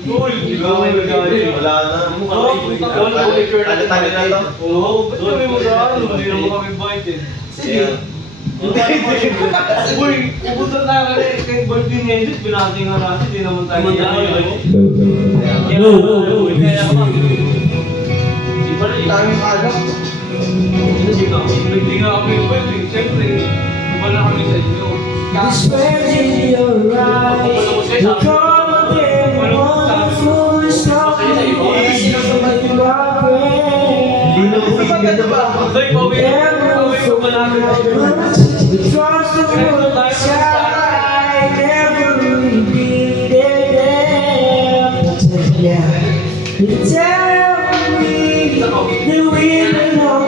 Uy, ikaw may magaling. Wala na. Tali-tali na to. Oo, ba't kami mag-ano? Hindi naman kami invited. Sige. Uy, pupunta tayo kay birthday ni Edith, binati nga natin, hindi naman tayo mag-ano. Kaya ka iba na Daming alak. Hindi nga kami birthday, siyempre, iba na kami sa inyo. This way in your eyes, you're gonna be wonderful, it's not Hindi na po Ganda ba? Hoy, pauwi ko malapit. the trust of the sky, never really be there. You tell me that we belong.